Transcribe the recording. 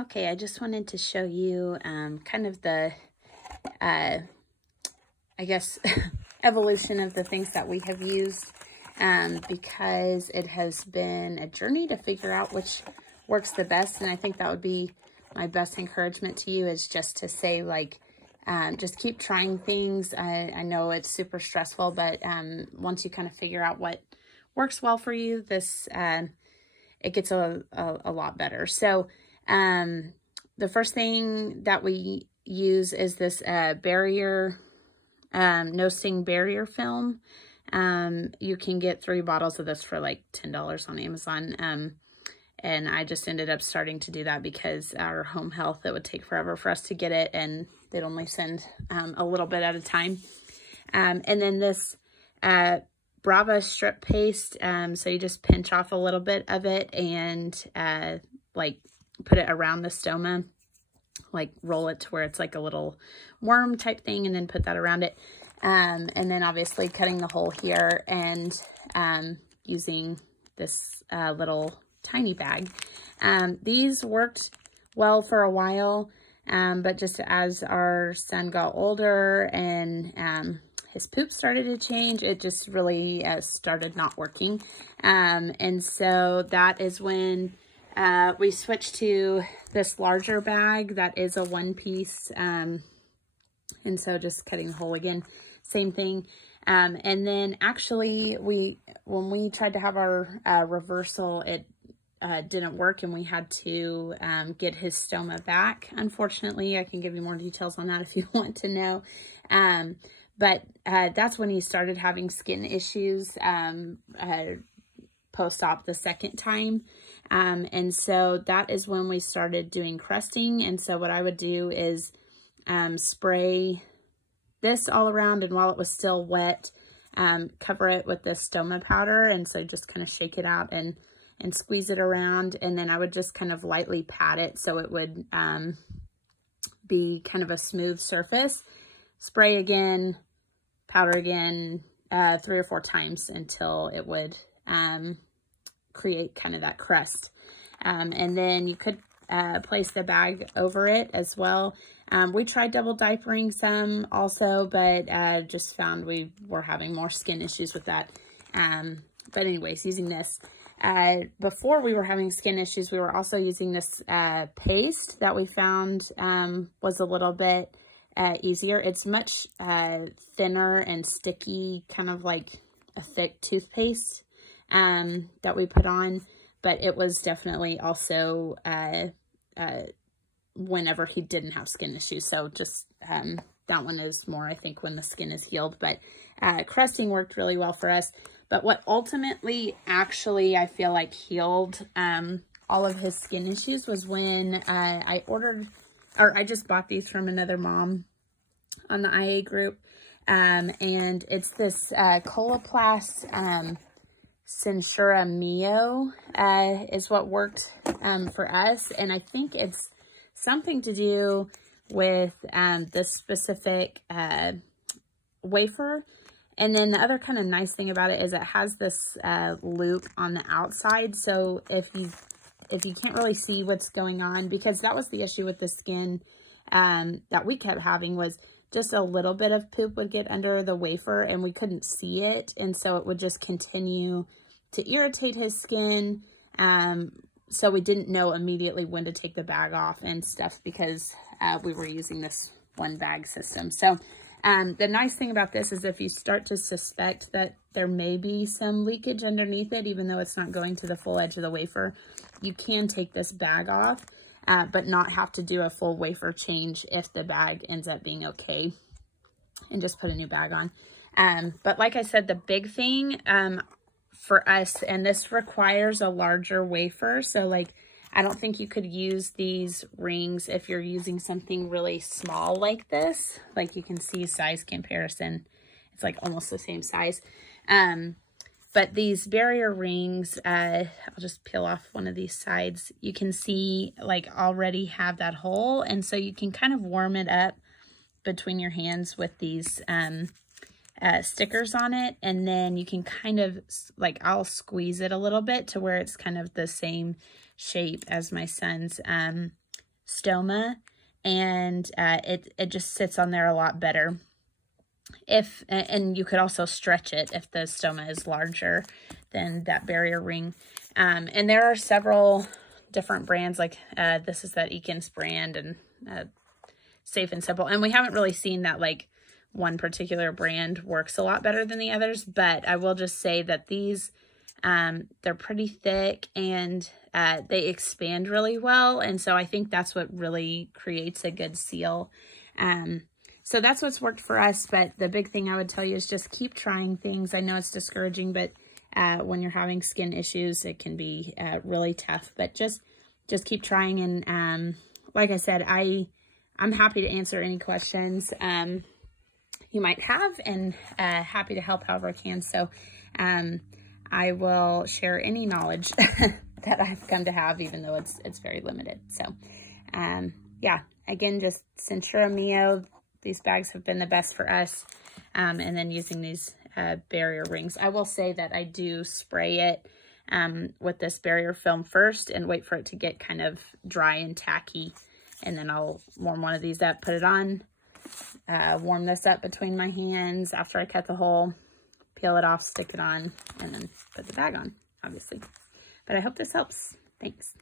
Okay, I just wanted to show you kind of the, I guess, evolution of the things that we have used because it has been a journey to figure out which works the best. And I think that would be my best encouragement to you, is just to say, like, just keep trying things. I know it's super stressful, but once you kind of figure out what works well for you, this it gets a lot better. So the first thing that we use is this barrier, no sting barrier film. You can get 3 bottles of this for like $10 on Amazon. And I just ended up starting to do that because our home health, it would take forever for us to get it, and they'd only send a little bit at a time. And then this Brava strip paste. So you just pinch off a little bit of it and like put it around the stoma, like roll it to where it's like a little worm type thing, and then put that around it. And then obviously cutting the hole here and using this little tiny bag. These worked well for a while, but just as our son got older and his poop started to change, it just really started not working. And so that is when we switched to this larger bag that is a 1-piece. And so just cutting the hole again, same thing. And then actually when we tried to have our reversal, it didn't work, and we had to get his stoma back. Unfortunately, I can give you more details on that if you want to know. But that's when he started having skin issues post-op the second time. And so that is when we started doing crusting. And so what I would do is spray this all around, and while it was still wet, cover it with this stoma powder. And so just kind of shake it out and squeeze it around. And then I would just kind of lightly pat it so it would be kind of a smooth surface. Spray again, powder again, 3 or 4 times until it would create kind of that crust. And then you could place the bag over it as well. We tried double diapering some also, but just found we were having more skin issues with that. But anyways, using this. Before we were having skin issues, we were also using this paste that we found was a little bit easier. It's much thinner and sticky, kind of like a thick toothpaste that we put on, but it was definitely also whenever he didn't have skin issues. So just that one is more, I think, when the skin is healed, but crusting worked really well for us. But what ultimately actually I feel like healed all of his skin issues was when I just bought these from another mom on the IA group. And it's this Coloplast Censura Mio is what worked for us. And I think it's something to do with this specific wafer. And then the other kind of nice thing about it is it has this loop on the outside. So if you can't really see what's going on, because that was the issue with the skin that we kept having, was just a little bit of poop would get under the wafer and we couldn't see it. And so it would just continue to irritate his skin. So we didn't know immediately when to take the bag off and stuff, because we were using this 1 bag system. So the nice thing about this is if you start to suspect that there may be some leakage underneath it, even though it's not going to the full edge of the wafer, you can take this bag off, but not have to do a full wafer change if the bag ends up being okay, and just put a new bag on. But like I said, the big thing for us, and this requires a larger wafer, so like I don't think you could use these rings if you're using something really small like this. Like you can see size comparison. It's like almost the same size. But these barrier rings, I'll just peel off one of these sides. You can see like already have that hole. And so you can kind of warm it up between your hands with these stickers on it. And then you can kind of like, I'll squeeze it a little bit to where it's kind of the same shape as my son's stoma, and it just sits on there a lot better. And you could also stretch it if the stoma is larger than that barrier ring. And there are several different brands, like this is that Eakins brand, and Safe and Simple. And we haven't really seen that like one particular brand works a lot better than the others, but I will just say that these, they're pretty thick, and they expand really well. And so I think that's what really creates a good seal. So that's what's worked for us. But the big thing I would tell you is just keep trying things. I know it's discouraging, but when you're having skin issues, it can be really tough. But just keep trying. And like I said, I'm happy to answer any questions you might have, and happy to help however I can. So I will share any knowledge that I've come to have, even though it's very limited. So yeah, again, just Centura Mio. These bags have been the best for us. And then using these barrier rings. I will say that I do spray it with this barrier film first and wait for it to get kind of dry and tacky. And then I'll warm one of these up, put it on, warm this up between my hands after I cut the hole, peel it off, stick it on, and then put the bag on, obviously. But I hope this helps. Thanks.